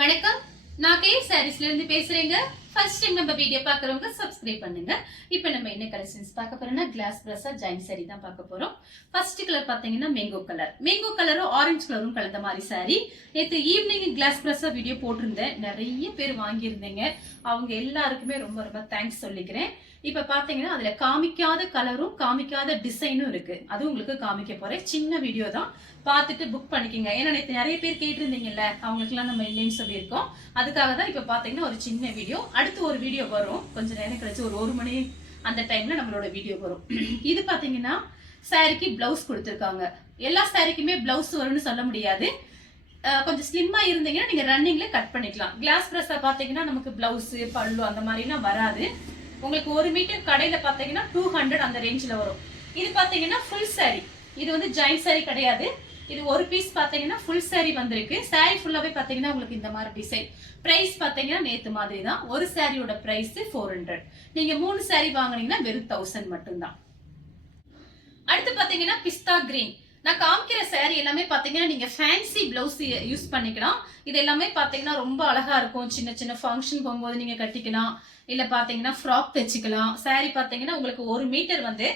வணக்கம், நான் கே சாரீஸ்ல இருந்து பேசுறேங்க. ஃபர்ஸ்ட் டைம் நம்ம வீடியோ பாக்குறவங்க சப்ஸ்கிரைப் பண்ணுங்க. இப்போ நம்ம என்ன கலெக்ஷன்ஸ் பார்க்க போறோம்னா கிளாஸ் பிரஸா ஜாயின் சாரி தான் பார்க்க போறோம். ஃபர்ஸ்ட் கலர் பாத்தீங்கன்னா மேங்கோ கலர். மேங்கோ கலரும் ஆரஞ்சு கலரும் கலந்த மாதிரி சாரி. நேற்று ஈவினிங் கிளாஸ் பிரஸா வீடியோ போட்டிருந்தேன். நிறைய பேர் வாங்கியிருந்தீங்க. அவங்க எல்லாருக்குமே ரொம்ப ரொம்ப தேங்க்ஸ் சொல்லிக்கிறேன். இப்ப பாத்தீங்கன்னா அதுல காமிக்காத கலரும் காமிக்காத டிசைனும் இருக்கு. அது உங்களுக்கு காமிக்க போறேன். சின்ன வீடியோ தான், பார்த்துட்டு புக் பண்ணிக்கோங்க. ஏன்னா நேற்று நிறைய பேர் கேட்டிருந்தீங்கல்ல, அவங்களுக்கு எல்லாம் நம்ம இல்லைன்னு சொல்லியிருக்கோம். அதுக்காக தான் இப்ப பாத்தீங்கன்னா ஒரு சின்ன வீடியோ. அடுத்து ஒரு வீடியோ வரும் கொஞ்ச நேரம் கழிச்சு, ஒரு மணி அந்த டைம்ல நம்மளோட வீடியோ வரும். இது பாத்தீங்கன்னா சாரிக்கு பிளவுஸ் கொடுத்துருக்காங்க. எல்லா சாரிக்குமே பிளவுஸ் வரும்னு சொல்ல முடியாது. கொஞ்சம் ஸ்லிம்மா இருந்தீங்கன்னா நீங்க ரன்னிங்ல கட் பண்ணிக்கலாம். கிளாஸ் பிரஸ்ஸா பாத்தீங்கன்னா நமக்கு பிளவுஸ் பல்லு அந்த மாதிரி எல்லாம் வராது. உங்களுக்கு 1 மீட்டர் கடையில பாத்தீங்கன்னா 200 அந்த ரேஞ்சில வரும். இது பாத்தீங்கன்னா ஃபுல் சாரி. இது வந்து ஜாயின் சாரி கிடையாது. இது ஒரு பீஸ் பாத்தீங்கன்னா ஃபுல் சாரி வந்திருக்கு. சாரி ஃபுல்லாவே பாத்தீங்கன்னா உங்களுக்கு இந்த மாதிரி டிசைன். பிரைஸ் பாத்தீங்கன்னா நேத்து மாதிரி தான். ஒரு சாரியோட பிரைஸ் 400. நீங்க 3 சாரி வாங்குனீங்கன்னா வெறும் 1000 மட்டும்தான். அடுத்து பாத்தீங்கன்னா பிஸ்தா கிரீன். நான் காமிக்கிற சாரி எல்லாமே பாத்தீங்கன்னா நீங்க ஃபேன்சி பிளவுஸ் யூஸ் பண்ணிக்கலாம். இது எல்லாமே பாத்தீங்கன்னா ரொம்ப அழகா இருக்கும். சின்ன சின்ன ஃபங்க்ஷன் போகும்போது நீங்க கட்டிக்கலாம். இல்ல பாத்தீங்கன்னா ஃப்ராக் தைச்சுக்கலாம். சாரி பாத்தீங்கன்னா உங்களுக்கு 1 மீட்டர் வந்து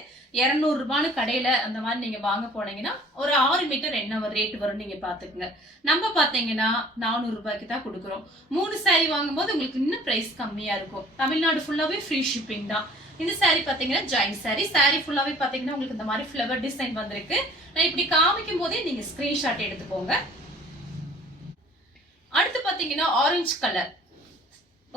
200 ரூபான்னு கடையில அந்த மாதிரி நீங்க வாங்க போனீங்கன்னா ஒரு 6 மீட்டர் என்ன ரேட் வரும் நீங்க பாத்துக்கோங்க. நம்ம பாத்தீங்கன்னா 400 ரூபாய்க்கு தான் கொடுக்குறோம். 3 சாரி வாங்கும்போது உங்களுக்கு இன்னும் பிரைஸ் கம்மியா இருக்கும். தமிழ்நாடு ஃபுல்லாவே ஃப்ரீ ஷிப்பிங் தான். இந்த சாரி பாத்தீங்கன்னா ஜாயின் சாரி. சாரி ஃபுல்லாவே பாத்தீங்கன்னா உங்களுக்கு இந்த மாதிரி ஃபிளவர் டிசைன் வந்திருக்கு. நான் இப்படி காமிக்கும் போதே நீங்க ஸ்கிரீன்ஷாட் எடுத்துக்கோங்க. அடுத்து பாத்தீங்கன்னா ஆரஞ்சு கலர்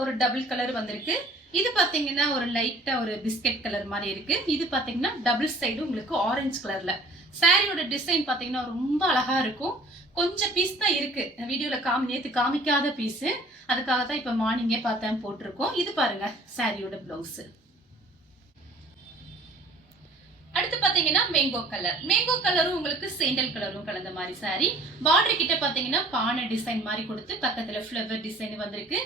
ஒரு டபுள் கலர் வந்திருக்கு. இது பாத்தீங்கன்னா ஒரு லைட்டா ஒரு பிஸ்கட் கலர் மாதிரி இருக்கு. இது பாத்தீங்கன்னா டபுள் சைடு உங்களுக்கு ஆரஞ்சு கலர்ல. சாரியோட டிசைன் பாத்தீங்கன்னா ரொம்ப அழகா இருக்கும். கொஞ்சம் பீஸ் தான் இருக்கு வீடியோல நேத்து காமிக்காத பீஸ். அதுக்காக தான் இப்ப மார்னிங்கே பார்த்தேன் போட்டிருக்கோம். இது பாருங்க சாரியோட பிளவுஸ். அடுத்து பாத்தீங்கன்னா மேங்கோ கலர். மேங்கோ கலரும் உங்களுக்கு சேண்டல் கலரும் கலந்த மாதிரி சாரி. பார்டர் கிட்ட பாத்தீங்கன்னா பானை டிசைன் மாதிரி கொடுத்து பக்கத்துல ஃபிளவர் டிசைன் வந்திருக்கு.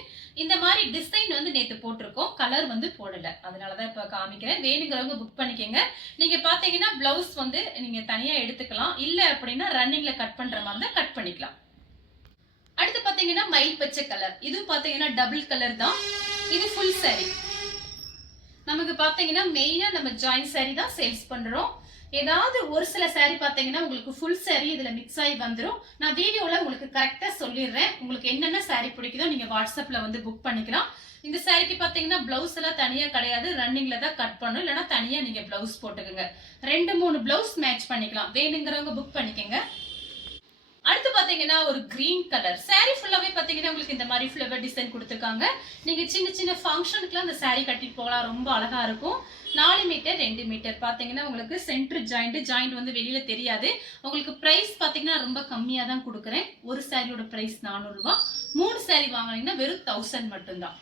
இந்த மாதிரி டிசைன் வந்து நேத்து போட்டிருக்கோம். கலர் வந்து போடல, அதனாலதான் இப்ப காமிக்கிறேன். வேணுங்கிறவங்க புக் பண்ணிக்கங்க. நீங்க பாத்தீங்கன்னா பிளவுஸ் வந்து நீங்க தனியா எடுத்துக்கலாம். இல்ல அப்படின்னா ரன்னிங்ல கட் பண்ற மாதிரி தான் கட் பண்ணிக்கலாம். அடுத்து பாத்தீங்கன்னா மயில் பச்சை கலர். இதுவும் பாத்தீங்கன்னா டபுள் கலர் தான். இது ஃபுல் சாரி. நமக்கு பாத்தீங்கன்னா மெயினா நம்ம ஜாயின் சாரி தான் சேல்ஸ் பண்றோம். ஏதாவது ஒரு சில சாரி பாத்தீங்கன்னா உங்களுக்கு ஃபுல் சாரி இதுல மிக்ஸ் ஆகி வந்துடும். நான் வீடியோல உங்களுக்கு கரெக்டா சொல்லிடுறேன். உங்களுக்கு என்னென்ன சாரி பிடிக்குதோ நீங்க வாட்ஸ்அப்ல வந்து புக் பண்ணிக்கலாம். இந்த சாரிக்கு பாத்தீங்கன்னா பிளவுஸ் எல்லாம் தனியா கிடையாது. ரன்னிங்ல தான் கட் பண்ணும். இல்லைன்னா தனியா நீங்க பிளவுஸ் போட்டுக்கோங்க. 2-3 பிளவுஸ் மேட்ச் பண்ணிக்கலாம். வேணுங்கிறவங்க புக் பண்ணிக்கோங்க. அடுத்து பாத்தீங்கன்னா ஒரு கிரீன் கலர். சாரி ஃபுல்லாவே பாத்தீங்கன்னா உங்களுக்கு இந்த மாதிரி ஃபிளவர் டிசைன் கொடுத்துருக்காங்க. நீங்க சின்ன சின்ன ஃபங்க்ஷனுக்குலாம் அந்த சாரி கட்டிட்டு போகலாம். ரொம்ப அழகா இருக்கும். 4 மீட்டர் 2 மீட்டர் பாத்தீங்கன்னா உங்களுக்கு சென்டர் ஜாயிண்ட் வந்து வெளியில தெரியாது. உங்களுக்கு பிரைஸ் பாத்தீங்கன்னா ரொம்ப கம்மியா தான் கொடுக்குறேன். ஒரு சாரியோட பிரைஸ் 400 ரூபாய். 3 சாரி வாங்கினீங்கன்னா வெறும் 1000 மட்டும்தான்.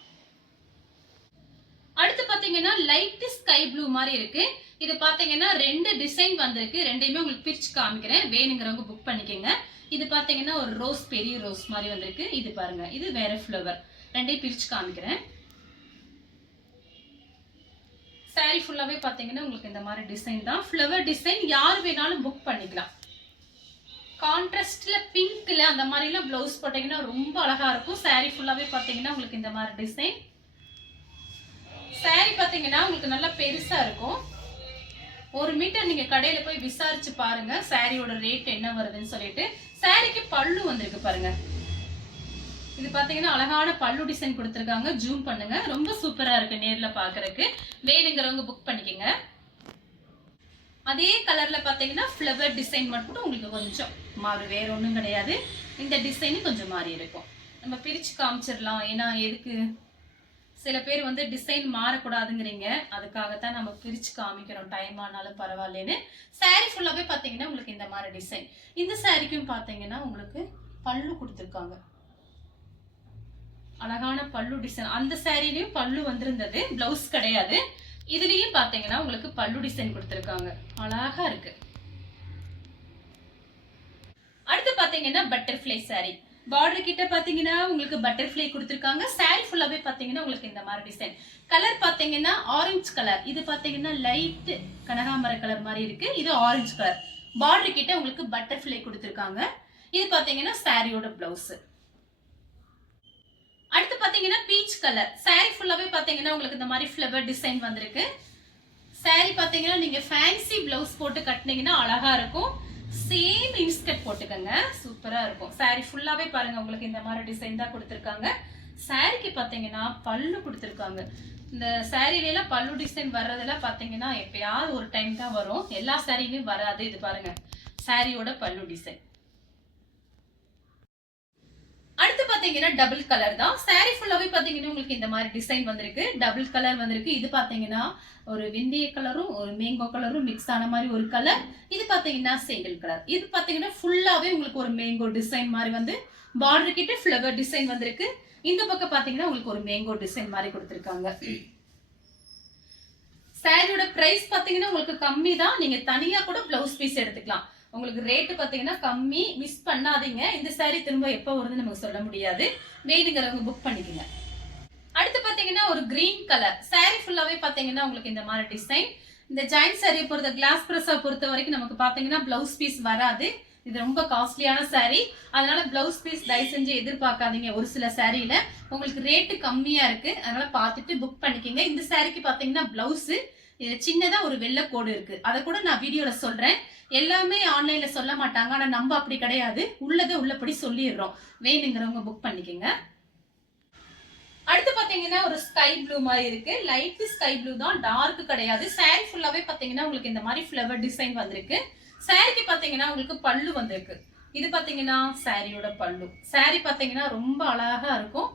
அடுத்து பாத்தீங்கன்னா லைட் ஸ்கை ப்ளூ மாதிரி இருக்கு. இது பாத்தீங்கன்னா 2 டிசைன் வந்திருக்கு. ரெண்டையுமே உங்களுக்கு பிரிச்சு காமிக்கிறேன். வேணுங்கிறவங்க புக் பண்ணிக்கோங்க. இது பாத்தீங்கன்னா ஒரு ரோஸ், பெரிய ரோஸ் மாதிரி வந்திருக்கு. இது பாருங்க, இது வேற ஃபிளவர். ரெண்டையும் பிரிச்சு காமிக்கிறேன். சாரி ஃபுல்லாவே பாத்தீங்கன்னா உங்களுக்கு இந்த மாதிரி டிசைன் தான். ஃபிளவர் டிசைன் யார் வேணாலும் புக் பண்ணிக்கலாம். கான்ட்ராஸ்ட்ல பிங்க்ல அந்த மாதிரி எல்லாம் பிளவுஸ் போட்டீங்கன்னா ரொம்ப அழகா இருக்கும். சாரி ஃபுல்லாவே பாத்தீங்கன்னா உங்களுக்கு இந்த மாதிரி டிசைன். சாரி பாத்தீங்கன்னா உங்களுக்கு நல்லா பெருசா இருக்கும். 1 மீட்டர் நீங்க கடையில போய் விசாரிச்சு பாருங்க சாரியோட ரேட் என்ன வருதுன்னு சொல்லிட்டு. சாரிக்கு பல்லு வந்திருக்கு பாருங்க. இது பாத்தீங்கன்னா அழகான பல்லு டிசைன் கொடுத்திருக்காங்க. ஜூம் பண்ணுங்க, ரொம்ப சூப்பரா இருக்கு நேர்ல பாக்குறதுக்கு. வேணுங்கிறவங்க புக் பண்ணிக்கங்க. அதே கலர்ல பாத்தீங்கன்னா ஃபிளவர் டிசைன் மட்டும் உங்களுக்கு கொஞ்சம் மாறு, வேற ஒண்ணும் கிடையாது. இந்த டிசைன் கொஞ்சம் மாறி இருக்கும். நம்ம பிரிச்சு காமிச்சிடலாம். ஏன்னா எதுக்கு சில பேர் வந்து டிசைன் மாறக்கூடாதுங்கிறீங்க. அதுக்காகத்தான் நம்ம பிரிச்சு காமிக்கிறோம். டைம் ஆனாலும் பரவாயில்லன்னு. சாரி ஃபுல்லாவே பாத்தீங்கன்னா உங்களுக்கு இந்த மாதிரி டிசைன். இந்த சாரிக்கும் பாத்தீங்கன்னா உங்களுக்கு பல்லு கொடுத்துருக்காங்க. அழகான பல்லு டிசைன். அந்த சாரிலயும் பல்லு வந்திருந்தது, பிளவுஸ் கிடையாது. இதுலயும் பாத்தீங்கன்னா உங்களுக்கு பல்லு டிசைன் கொடுத்துருக்காங்க. அழகா இருக்கு. அடுத்து பாத்தீங்கன்னா பட்டர்ஃபிளை சாரி. பார்டர் கிட்ட பாத்தீங்கன்னா உங்களுக்கு பட்டர்ஃபிளை கொடுத்திருக்காங்க. சாரி ஃபுல்லாவே பாத்தீங்கன்னா உங்களுக்கு இந்த மாதிரி டிசைன். கலர் பாத்தீங்கன்னா ஆரஞ்சு கலர். இது பாத்தீங்கன்னா லைட் கனகாம்பர கலர் மாதிரி இருக்கு. இது ஆரஞ்சு கலர். பார்டர் கிட்ட உங்களுக்கு பட்டர்ஃபிளை கொடுத்திருக்காங்க. இது பாத்தீங்கன்னா சாரியோட பிளவுஸ். பாத்தீங்கன்னா பீச் கலர் saree ஃபுல்லாவே பாத்தீங்கன்னா உங்களுக்கு இந்த மாதிரி ஃப்ளவர் டிசைன் வந்திருக்கு. saree பாத்தீங்கன்னா நீங்க ஃபேன்சி பிளவுஸ் போட்டு கட்டினீங்கன்னா அழகா இருக்கும். சேம் இன்ஸ்கர்ட் போட்டுக்கங்க, சூப்பரா இருக்கும். saree ஃபுல்லாவே பாருங்க உங்களுக்கு இந்த மாதிரி டிசைன் தான் கொடுத்திருக்காங்க. சாரிக்கு பாத்தீங்கன்னா பல்லு கொடுத்திருக்காங்க. இந்த சாரில எல்லாம் பல்லு டிசைன் வர்றதெல்லாம் பாத்தீங்கன்னா எப்பயாவது ஒரு டைம் தான் வரும், எல்லா சாரியுமே வராது. இது பாருங்க சாரியோட பல்லு டிசைன். அடுத்து பாத்தீங்கன்னா டபுள் கலர் தான். saree ஃபுல்லாவே பாத்தீங்கன்னா உங்களுக்கு இந்த மாதிரி டிசைன் வந்திருக்கு. டபுள் கலர் வந்திருக்கு. இது பாத்தீங்கன்னா ஒரு வெந்தய கலரும் ஒரு மேங்கோ கலரும் மிக்ஸ் ஆன மாதிரி ஒரு கலர். இது பாத்தீங்கன்னா சிங்கிள் கலர். இது பாத்தீங்கன்னா ஃபுல்லாவே உங்களுக்கு ஒரு மேங்கோ டிசைன் மாதிரி வந்து பார்டர் கிட்ட ஃப்ளவர் டிசைன் வந்திருக்கு. இந்த பக்கம் பாத்தீங்கன்னா உங்களுக்கு ஒரு மேங்கோ டிசைன் மாதிரி கொடுத்திருக்காங்க. சாரியோட பிரைஸ் பாத்தீங்கன்னா உங்களுக்கு கம்மி தான். நீங்க தனியா கூட பிளவுஸ் பீஸ் எடுத்துக்கலாம். உங்களுக்கு ரேட் பாத்தீங்கன்னா கம்மி, மிஸ் பண்ணாதீங்க. இந்த சாரி திரும்ப எப்ப வருதுன்னு நமக்கு சொல்ல முடியாது. வேணுங்கிறவங்க புக் பண்ணிக்கோங்க. அடுத்து பாத்தீங்கன்னா ஒரு கிரீன் கலர். சாரி ஃபுல்லாவே பாத்தீங்கன்னா உங்களுக்கு இந்த மாதிரி டிசைன். இந்த ஜாயிண்ட் சாரியை பொறுத்த கிளாஸ் பிரஸா பொறுத்த வரைக்கும் நமக்கு பாத்தீங்கன்னா பிளவுஸ் பீஸ் வராது. இது ரொம்ப காஸ்ட்லியான சாரி, அதனால பிளவுஸ் பீஸ் தயவு செஞ்சு எதிர்பார்க்காதீங்க. ஒரு சில சாரியில உங்களுக்கு ரேட்டு கம்மியா இருக்கு, அதனால பார்த்துட்டு புக் பண்ணிக்கோங்க. இந்த சாரிக்கு பாத்தீங்கன்னா பிளவுஸ் சின்னதா ஒரு வெள்ளை கோடு இருக்கு, அதை கூட நான் வீடியோல சொல்றேன். எல்லாமே ஆன்லைன்ல சொல்ல மாட்டாங்க, ஆனா நம்ம அப்படி கிடையாது, உள்ளதை உள்ளபடி சொல்லிடுறோம். வேணுங்கிறவங்க புக் பண்ணிக்கோங்க. அடுத்து பாத்தீங்கன்னா ஒரு ஸ்கை ப்ளூ மாதிரி இருக்கு. லைட் ஸ்கை ப்ளூ தான், டார்க் கிடையாது. சாரி ஃபுல்லாவே பாத்தீங்கன்னா உங்களுக்கு இந்த மாதிரி ஃப்ளவர் டிசைன் வந்திருக்கு. சாரிக்கு பாத்தீங்கன்னா உங்களுக்கு பல்லு வந்திருக்கு. இது பாத்தீங்கன்னா சாரியோட பல்லு. சாரி பாத்தீங்கன்னா ரொம்ப அழகா இருக்கும்.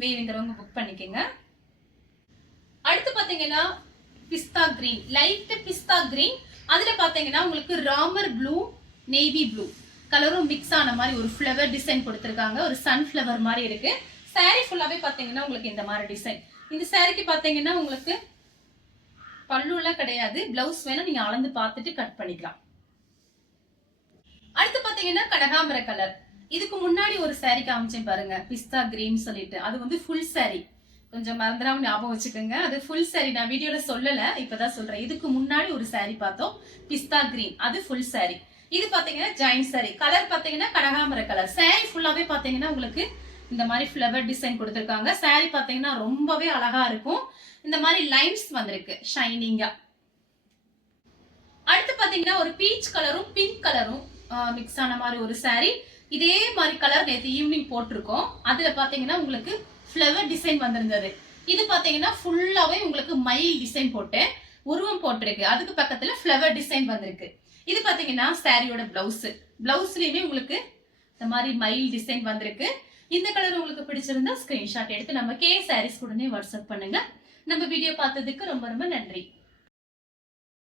வேணுங்கிறவங்க புக் பண்ணிக்கோங்க. அடுத்து பாத்தீங்கன்னா பிஸ்தா கிரீன், லைட் பிஸ்தா கிரீன். அதுல பாத்தீங்கன்னா உங்களுக்கு ராமர் ப்ளூ, நேவி ப்ளூ கலரும் மிக்ஸ் ஆன மாதிரி ஒரு ஃப்ளவர் டிசைன் கொடுத்திருக்காங்க. ஒரு சன்ஃப்ளவர் மாதிரி இருக்கு. சாரி ஃபுல்லாவே பாத்தீங்கன்னா உங்களுக்கு இந்த மாதிரி டிசைன். இந்த சாரிக்கு பாத்தீங்கன்னா உங்களுக்கு பல்லு எல்லாம் கிடையாது. பிளவுஸ் வேணா நீங்க அளந்து பார்த்துட்டு கட் பண்ணிக்கலாம். அடுத்து பாத்தீங்கன்னா கனகாம்பர கலர். இதுக்கு முன்னாடி ஒரு சாரி காமிச்சேன் பாருங்க, பிஸ்தா கிரீன் சொல்லிட்டு. அது வந்து ஃபுல் சாரி, கொஞ்சம் மறந்துடாம ஞாபகம் வச்சுக்கோங்க. அது ஃபுல் சாரி, நான் வீடியோல சொல்லல, இப்பதான் சொல்றேன். இதுக்கு முன்னாடி ஒரு சாரி பார்த்தோம் பிஸ்தா கிரீன், அது ஃபுல் சாரி. இது பாத்தீங்கன்னா ஜாயிண்ட் சாரி. கலர் பாத்தீங்கன்னா கனகாம்பர கலர். சாரி ஃபுல்லாவே பாத்தீங்கன்னா உங்களுக்கு இந்த மாதிரி ஃப்ளவர் டிசைன் கொடுத்திருக்காங்க. சாரி பாத்தீங்கன்னா ரொம்பவே அழகா இருக்கும். இந்த மாதிரி லைன்ஸ் வந்திருக்கு ஷைனிங்கா. அடுத்து பாத்தீங்கன்னா ஒரு பீச் கலரும் பிங்க் கலரும் மிக்ஸ் ஆன மாதிரி ஒரு சாரி. இதே மாதிரி கலர் நேற்று ஈவினிங் போட்டிருக்கோம். அதுல பாத்தீங்கன்னா உங்களுக்கு ஃப்ளவர் டிசைன் வந்திருந்தது. இது பாத்தீங்கன்னா ஃபுல்லாவே உங்களுக்கு மயில் டிசைன் போட்டு உருவம் போட்டிருக்கு. அதுக்கு பக்கத்துல ஃப்ளவர் டிசைன் வந்திருக்கு. இது பாத்தீங்கன்னா சாரியோட பிளவுஸ். பிளவுஸ்லயுமே உங்களுக்கு இந்த மாதிரி மயில் டிசைன் வந்திருக்கு. இந்த கலர் உங்களுக்கு பிடிச்சிருந்தா ஸ்கிரீன்ஷாட் எடுத்து நம்ம கே சாரீஸ் உடனே வாட்ஸ்அப் பண்ணுங்க. நம்ம வீடியோ பார்த்ததுக்கு ரொம்ப ரொம்ப நன்றி.